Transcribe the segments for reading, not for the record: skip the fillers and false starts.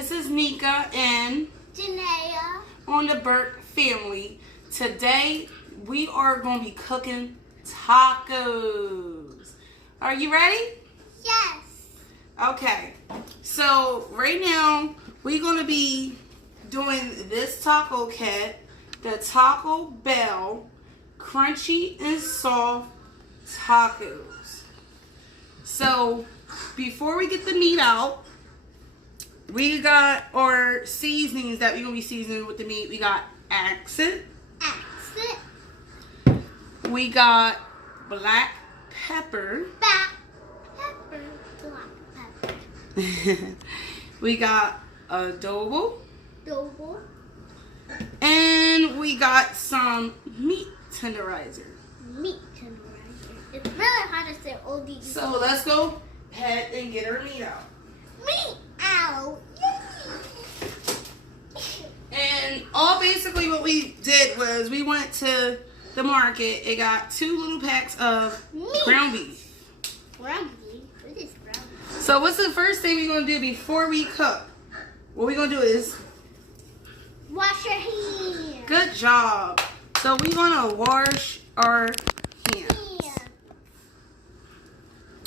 This is Nika and Janaea on the Burke family. Today we are going to be cooking tacos. Are you ready? Yes. Okay. So right now we're going to be doing this taco kit, the Taco Bell crunchy and soft tacos. So before we get the meat out, we got our seasonings that we're going to be seasoning with the meat. We got accent. We got black pepper. Black pepper. We got adobo. Adobo. And we got some meat tenderizer. Meat tenderizer. It's really hard to say all these. So let's go ahead and get our meat out. Meat out. And all basically what we did was we went to the market. It got 2 little packs of meat. Ground beef. Ground beef? What is ground beef? So what's the first thing we're going to do before we cook? What we're going to do is wash your hands. Good job. So we're going to wash our hands.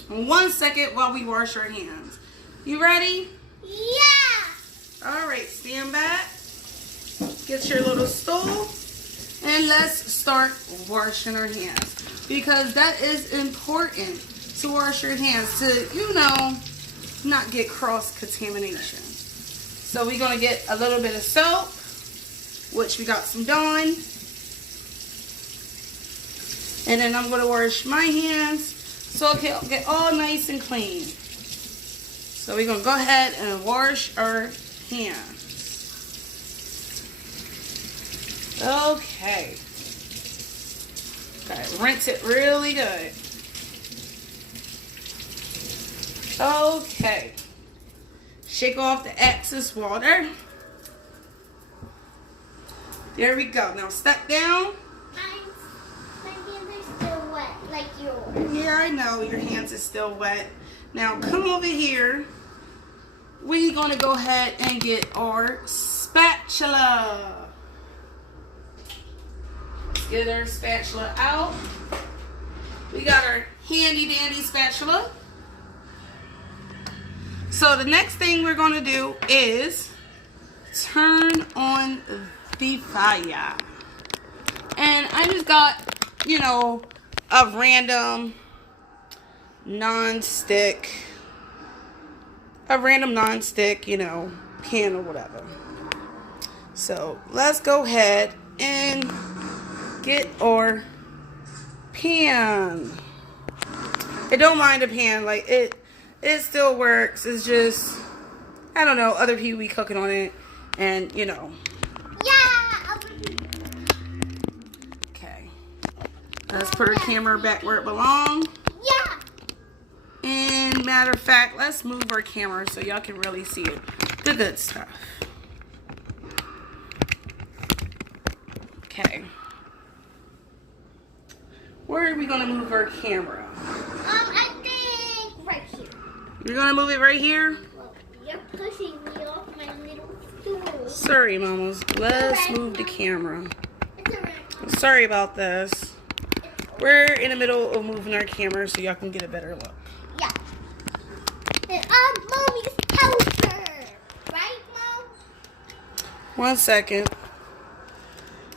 1 second while we wash our hands. You ready? Yeah. All right, stand back. Get your little stool. And let's start washing our hands. Because that is important to wash your hands to, not get cross-contamination. So we're going to get a little bit of soap, which we got some Dawn. And then I'm going to wash my hands so it can get all nice and clean. So we're going to go ahead and wash our hands. Okay. Rinse it really good. Okay. Shake off the excess water. There we go. Now step down. My hands are still wet, like yours. Yeah, I know your hands are still wet. Now come over here. We're going to go ahead and get our spatula. Let's get our spatula out. We got our handy dandy spatula. So the next thing we're going to do is turn on the fire. And I just got, a random non-stick, pan or whatever. So let's go ahead and get our pan. I don't mind a pan, like it still works. It's just, I don't know, other people be cooking on it, and Yeah. Okay. Let's put our camera back where it belongs. Yeah. And matter of fact, let's move our camera so y'all can really see it. The good stuff. Okay. Where are we gonna move our camera? I think right here. You're gonna move it right here? Well, you're pushing me off my little stool. Sorry, mamas. Let's Alright. move the camera. It's alright. Sorry about this. We're in the middle of moving our camera so y'all can get a better look. Yeah. And Mommy's toaster. Right, Mom? 1 second.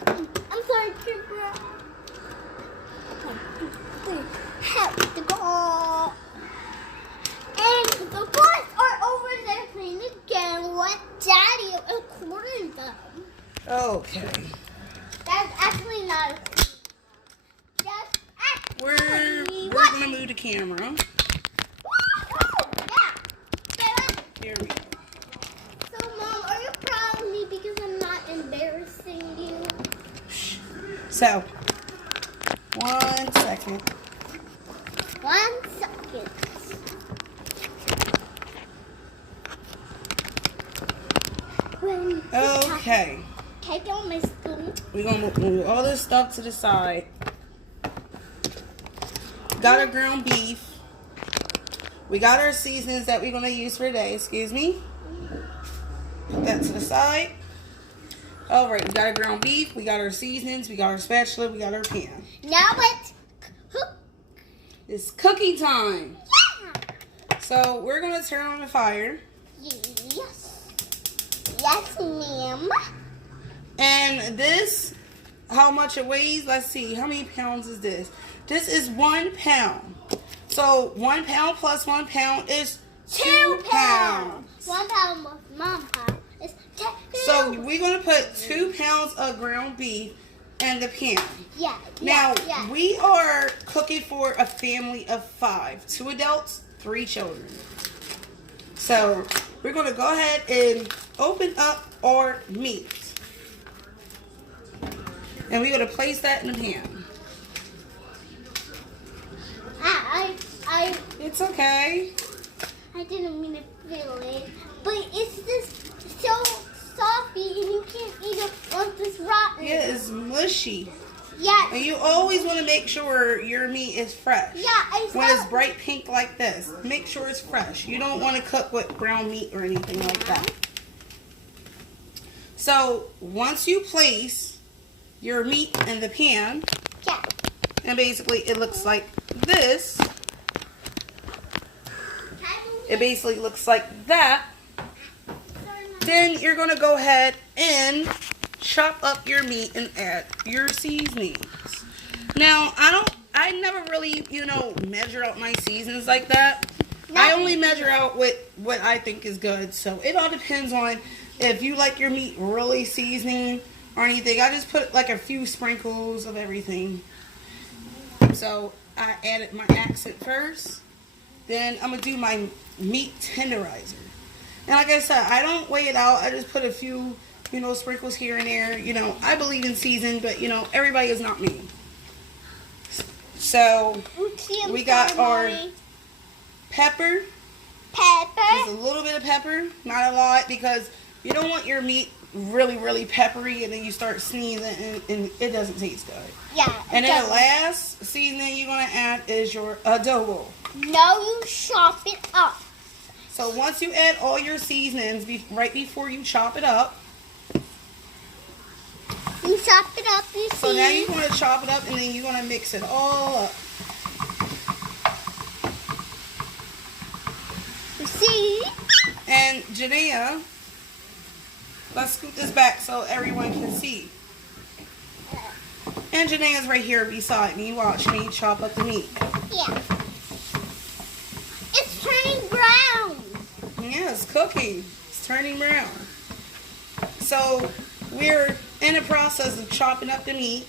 I'm sorry, Trigger. Have to go. And the boys are over there playing again with Daddy recording them. Okay. That's actually not a That's We're actually gonna move the camera. Yeah. Here we go. So, Mom, are you proud of me because I'm not embarrassing you? So, 1 second. 1 second. Okay. Take out my spoon. We're gonna move all this stuff to the side. Got our ground beef. We got our seasonings that we're going to use for today. Excuse me. Put that to the side. All right, we got our ground beef, we got our seasonings, we got our spatula, we got our pan. Now let's cook. It's cooking time. Yeah. So we're gonna turn on the fire. Yes. Yes, ma'am. And this, how much it weighs, let's see, how many pounds is this? This is 1 pound. So 1 pound plus 1 pound is 2 pounds. 1 pound plus 1 pound is 2. So we're gonna put 2 pounds of ground beef in the pan. Yeah. Now, yeah. we are cooking for a family of 5. 2 adults, 3 children. So we're gonna go ahead and open up our meat. And we're gonna place that in the pan. It's okay. I didn't mean to feel it, but it's just so softy and you can't eat it once it's rotten. Yeah, it's mushy. Yeah. And you always want to make sure your meat is fresh. Yeah, when it's bright pink like this, make sure it's fresh. You don't want to cook with brown meat or anything like that. So once you place your meat in the pan, yeah. and basically it looks like this. It basically looks like that. Then you're going to go ahead and chop up your meat and add your seasonings. Now, I never really, measure out my seasonings like that. I only measure out what I think is good. So it all depends on if you like your meat really seasoning or anything. I just put like a few sprinkles of everything. So I added my accent first. Then I'm going to do my meat tenderizer. And like I said, I don't weigh it out. I just put a few, sprinkles here and there. I believe in season, but, everybody is not me. So, we got our pepper. Just a little bit of pepper, not a lot, because you don't want your meat really, really peppery, and then you start sneezing, and it doesn't taste good. Yeah. And then the last seasoning you're going to add is your adobo. No, you chop it up. So once you add all your seasonings, right before you chop it up. You chop it up, you see. So now you're going to chop it up, and then you're going to mix it all up. You see? And Janaea, let's scoot this back so everyone can see. And Janaea's right here beside me. Watch me chop up the meat. Yeah. It's turning brown. Yeah, it's cooking. It's turning brown. So we're in the process of chopping up the meat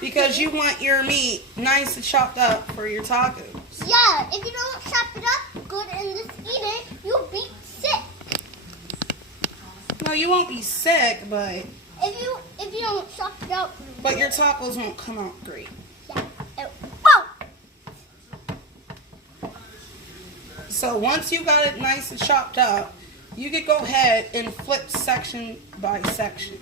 because you want your meat nice and chopped up for your tacos. Yeah, if you don't chop it up good and just eat it, you'll be sick. No, you won't be sick, but if you don't chop it up. But your tacos won't come out great. Yeah. So once you got it nice and chopped up, you could go ahead and flip section by section.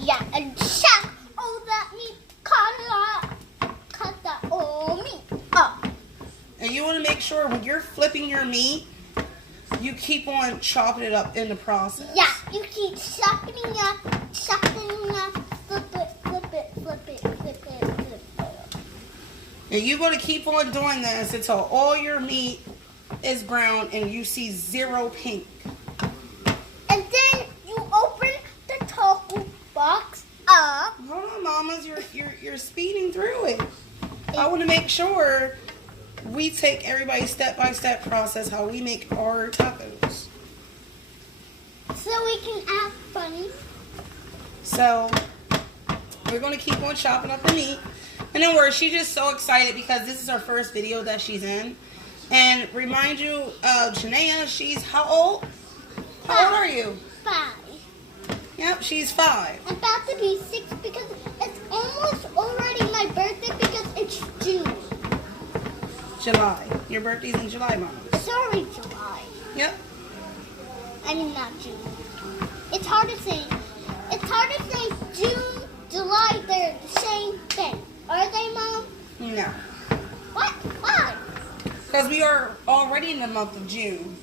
Yeah, and chop all that meat. Cut that all meat up. And you want to make sure when you're flipping your meat, you keep on chopping it up in the process. Yeah, you keep chopping up, flip it, flip it, flip it, flip it, flip it. And you're going to keep on doing this until all your meat is brown and you see zero pink. And then you open the taco box up. Hold on, mamas, you're speeding through it. I want to make sure we take everybody's step-by-step process how we make our tacos. So we can act funny. So we're going to keep on chopping up the meat. And then she's just so excited because this is her first video that she's in. And remind you, Janaea, she's how old? How old are you? 5. Yep, she's 5. I'm about to be 6 because it's almost already my birthday because it's June. July. Your birthday's in July, Mama. Sorry, July. Yep. I mean, not June. It's hard to say. It's hard to say June, July, they're the same thing. Are they, Mom? No. What? Why? Because we are already in the month of June.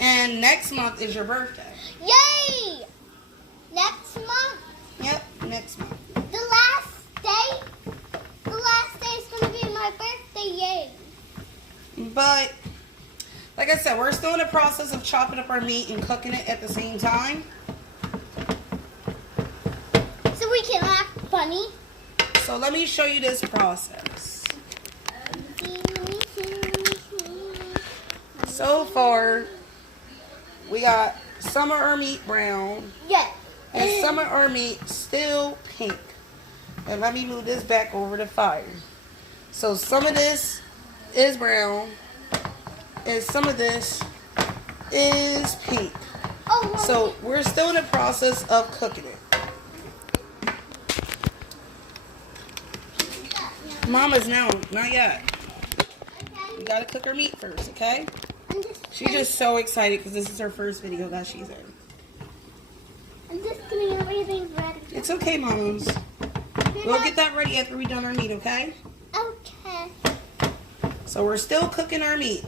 And next month is your birthday. Yay! Next month. Yep, next month. The last day is gonna be my birthday. Yay! But like I said, we're still in the process of chopping up our meat and cooking it at the same time. So we can act funny. So let me show you this process. So far, we got some of our meat brown Yes. and some of our meat still pink. And let me move this back over the fire. So some of this is brown and some of this is pink. Oh, So we're still in the process of cooking it. Mama's now, not yet. We gotta cook her meat first, okay? She's just so excited because this is her first video that she's in. I'm just getting everything ready. It's okay, Mamas. We'll get that ready after we done our meat, okay? Okay. So we're still cooking our meat.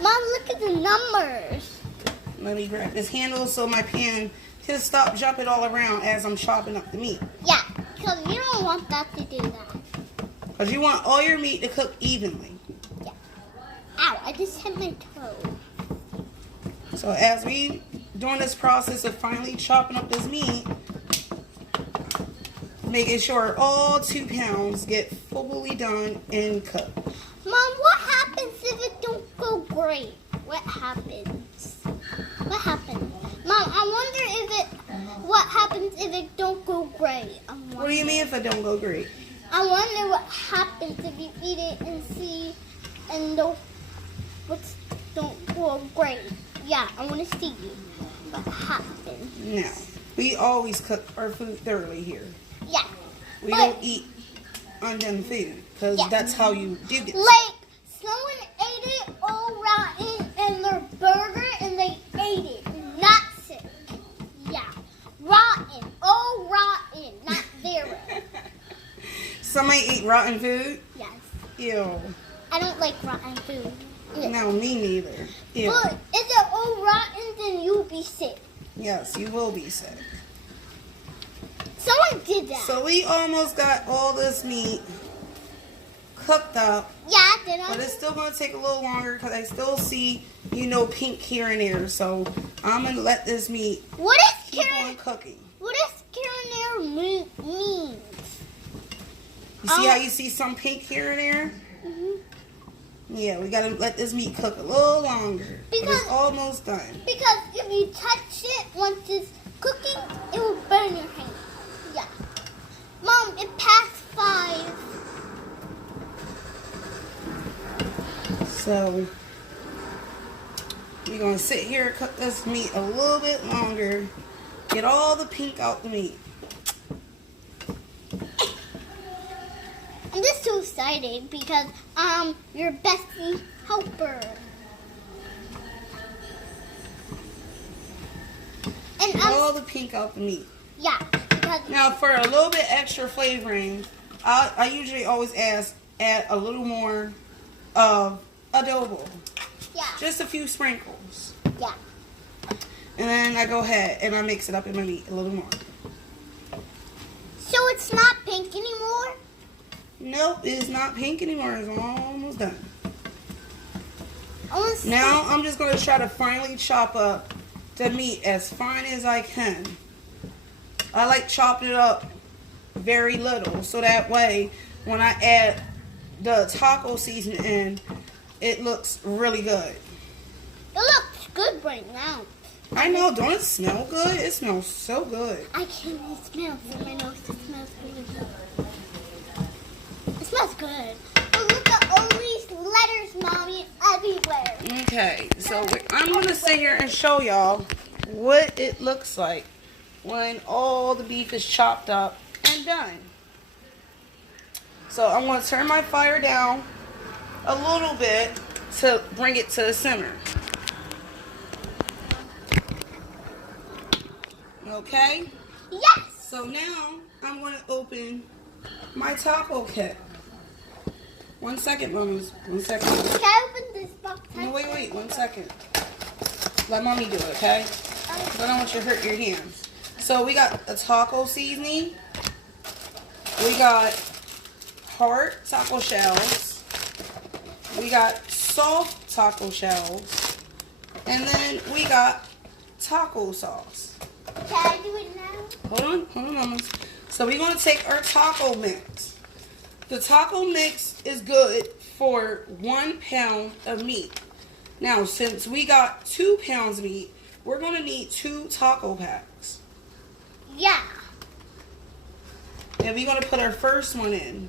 Mom, look at the numbers. Let me grab this handle so my pan can stop jumping all around as I'm chopping up the meat. Yeah, because you don't want that to do that. Because you want all your meat to cook evenly. Yeah. Ow, I just hit my toe. So as we doing this process of finally chopping up this meat, making sure all 2 pounds get fully done and cooked. Mom, what happens if it don't go great? What happens? What happens? Mom, I wonder what happens if it don't go great. What do you mean if it don't go great? I wonder what happens if you eat it and see and don't go great. Yeah, I want to see what happens. No. We always cook our food thoroughly here. Yeah. We don't eat undone food because that's how you do it. Like, someone ate it all rotten in their burger and they ate it. Not sick. Yeah. Rotten. All rotten. Not zero. Somebody eat rotten food? Yes. Ew. I don't like rotten food. No, me neither. Ew. But if it all rotten, then you'll be sick. Yes, you will be sick. Someone did that. So we almost got all this meat cooked up. Yeah, did I? But it's still going to take a little longer because I still see, pink here and there. So I'm going to let this meat What is keep on cooking. What does marinara mean? You see how you see some pink here and there? Mhm. Yeah, we got to let this meat cook a little longer. But Because- it's almost done. Because if you touch it once it's cooking, it will burn your hand. Yeah. Mom, it passed 5. So we're going to sit here and cook this meat a little bit longer. Get all the pink out the meat. I'm just so excited because I'm your bestie helper. And All the pink out the meat. yeah, because Now for a little bit extra flavoring, I usually always add a little more of adobo. yeah, Just a few sprinkles. yeah. And then I go ahead and I mix it up in my meat a little more. So it's not pink anymore? Nope, it's not pink anymore. It's almost done. Almost Now I'm just going to try to finally chop up the meat as fine as I can. I like chopping it up very little so that way when I add the taco seasoning in, it looks really good. It looks good right now. I know, don't it smell good? It smells so good. I can't even smell from my nose. It smells really good. It smells good. But look at all these letters, Mommy, everywhere. Okay, so I'm going to sit here and show y'all what it looks like when all the beef is chopped up and done. So I'm going to turn my fire down a little bit to bring it to the simmer. Okay? Yes! So now I'm going to open my taco kit. 1 second, mamas. 1 second. Can I open this box? No, wait. 1 second. Let mommy do it, okay? I don't want you to hurt your hands. So we got a taco seasoning. We got hard taco shells. We got soft taco shells. And then we got taco sauce. Can I do it now? Hold on, mamas. So we're going to take our taco mix. The taco mix is good for 1 pound of meat. Now, since we got 2 pounds of meat, we're going to need 2 taco packs. Yeah. And we're going to put our first one in.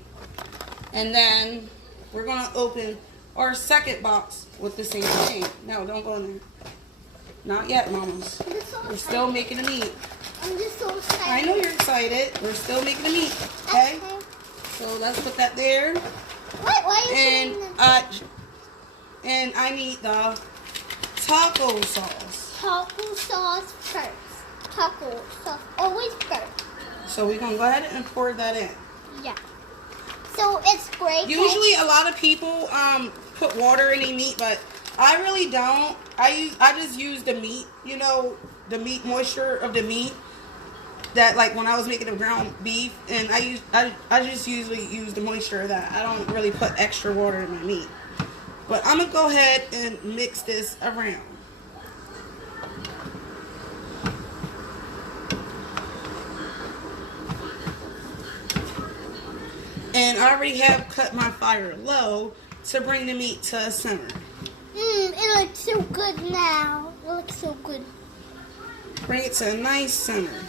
And then we're going to open our second box with the same thing. No, don't go in there. Not yet, mamas. We're still making the meat. I'm just so excited. I know you're excited. We're still making the meat, okay? So let's put that there. Why And I need the taco sauce. Taco sauce first. Taco sauce always first. So we're gonna go ahead and pour that in. Yeah. So it's great. Usually a lot of people put water in their meat, but I really don't. I just use the meat, you know, the meat moisture of the meat. That, like, when I was making the ground beef, and I just usually use the moisture of that. I don't really put extra water in my meat. But I'm gonna go ahead and mix this around. And I already have cut my fire low to bring the meat to a simmer. It looks so good now. It looks so good. Bring it to a nice simmer.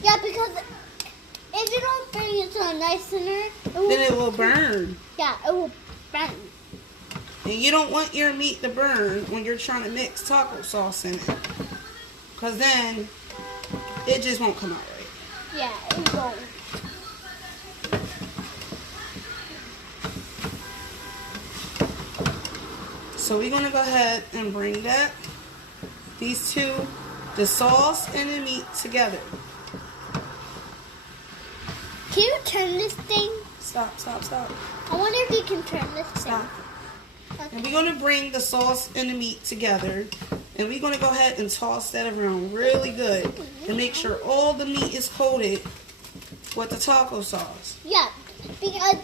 Yeah, because if you don't bring it to a nice center, Then it will burn. Yeah, it will burn. And you don't want your meat to burn when you're trying to mix taco sauce in it. Because then it just won't come out right. Yeah, it won't. So we're going to go ahead and bring these two, the sauce and the meat, together. Can you turn this thing? Stop. I wonder if you can turn this thing. Stop. Okay. And we're going to bring the sauce and the meat together. And we're going to go ahead and toss that around really good. And make sure all the meat is coated with the taco sauce. Yeah, because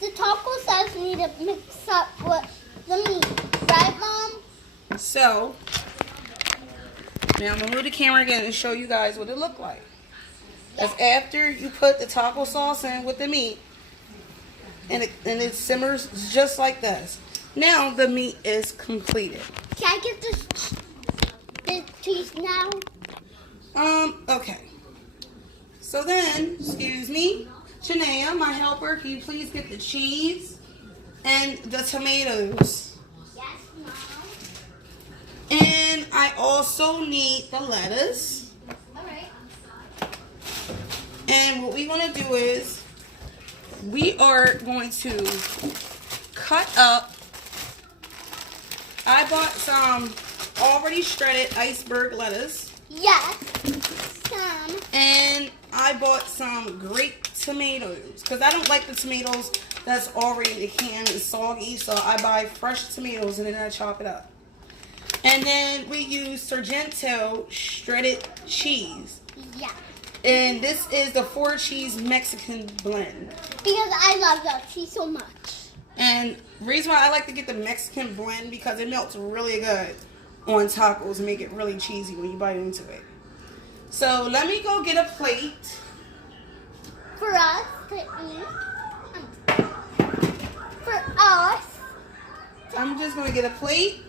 the taco sauce need to mix up with the meat. Right, Mom? So, now I'm going to move the camera again and show you guys what it looked like. That's after you put the taco sauce in with the meat, and it simmers just like this. Now the meat is completed. Can I get this cheese now? Okay. So then, excuse me, Shania, my helper, can you please get the cheese and the tomatoes? Yes, Mom. And I also need the lettuce. And what we're going to do is we are going to cut up. I bought some already shredded iceberg lettuce. Yes. Some. And I bought some grape tomatoes. Because I don't like the tomatoes that's already in the can and soggy. So I buy fresh tomatoes and then I chop it up. And then we use Sargento shredded cheese. Yeah. And this is the 4-cheese Mexican blend. Because I love that cheese so much. And the reason why I like to get the Mexican blend because it melts really good on tacos and make it really cheesy when you bite into it. So let me go get a plate. For us to eat. For us. I'm just going to get a plate.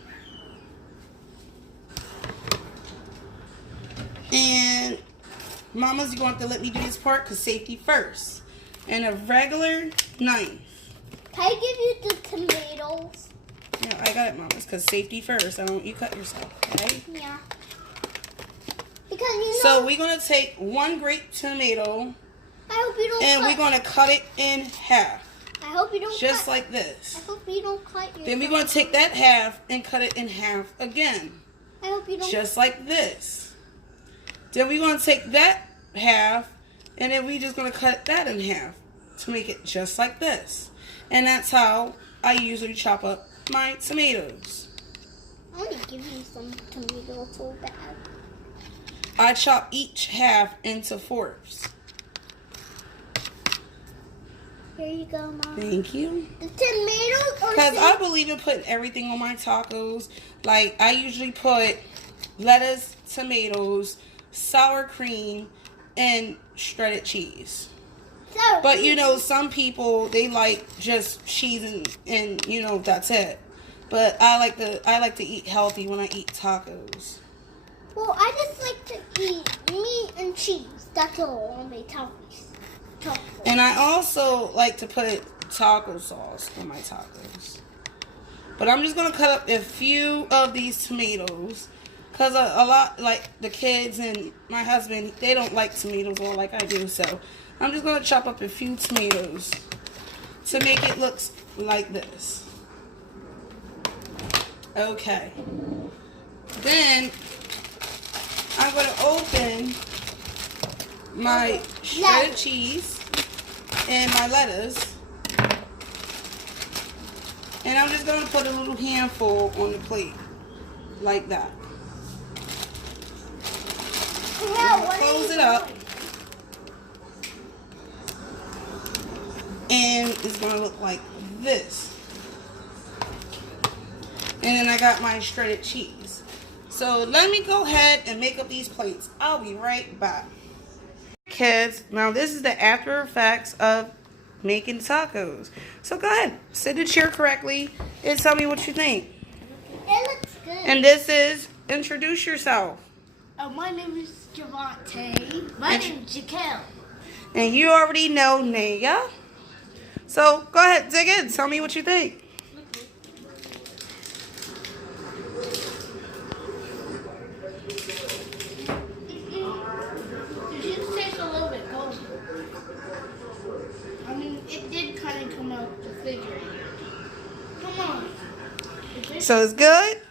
And Mama's going to have to let me do this part because safety first. And a regular knife. Can I give you the tomatoes? Yeah, I got it, Mama's, because safety first. I don't want you cut yourself, okay? Yeah. Because you know. So we're going to take 1 grape tomato. I hope you don't. And we're going to cut it in half. I hope you don't. Just cut. like this. I hope you don't cut yourself. Then we're going to take that half and cut it in half again. I hope you don't. Just like this. Then we're going to take that half and then we're just going to cut that in half. to make it just like this. And that's how I usually chop up my tomatoes. I want to give you some tomatoes so bad. I chop each half into fourths. Here you go, Mom. Thank you. The tomatoes are... Because I believe in putting everything on my tacos. Like, I usually put lettuce, tomatoes, sour cream, and shredded cheese. But, you know, some people, they like just cheese and you know, that's it. But I like to eat healthy when I eat tacos. Well, I just like to eat meat and cheese. That's all on my tacos. And I also like to put taco sauce on my tacos. But I'm just going to cut up a few of these tomatoes. Because a lot, like the kids and my husband, they don't like tomatoes all like I do. So I'm just going to chop up a few tomatoes to make it look like this. Okay. Then I'm going to open my shredded cheese and my lettuce. And I'm just going to put a little handful on the plate. Like that. Close it up. And it's going to look like this. And then I got my shredded cheese. So let me go ahead and make up these plates. I'll be right back. Kids, now this is the after effects of making tacos. So go ahead, sit in the chair correctly and tell me what you think. It looks good. And this is, introduce yourself. My name is Javante. My name is Jaquel. And you already know Naya. So go ahead, dig in. Tell me what you think. It just tastes a little bit cold. I mean, it did kind of come out refrigerated. Come on. So it's good?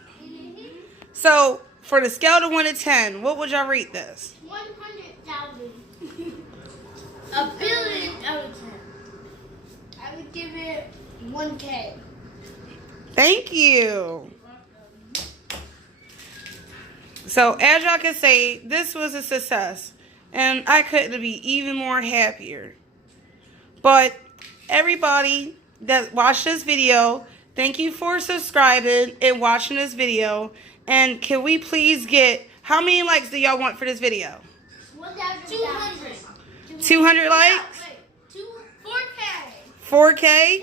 So for the scale of 1 to 10, what would y'all rate this? 100,000. A billion out of 10. I would give it 1K. Thank you. So as y'all can say, this was a success. And I couldn't be even more happier. But everybody that watched this video, thank you for subscribing and watching this video. And can we please get, how many likes do y'all want for this video? 200. 200 likes? 4K. 4K? 40K.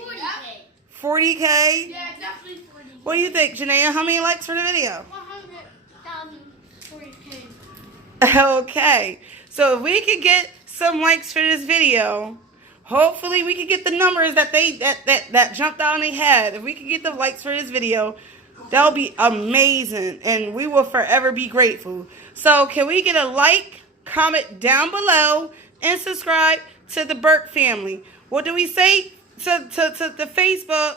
40K? Yeah, definitely 40K. What do you think, Janaea? How many likes for the video? 100,000. 40K. Okay. So if we could get some likes for this video, hopefully we could get the numbers that jumped out in their head. If we could get the likes for this video, that'll be amazing. And we will forever be grateful. So can we get a like, comment down below, and subscribe to the Burke family? What do we say to Facebook?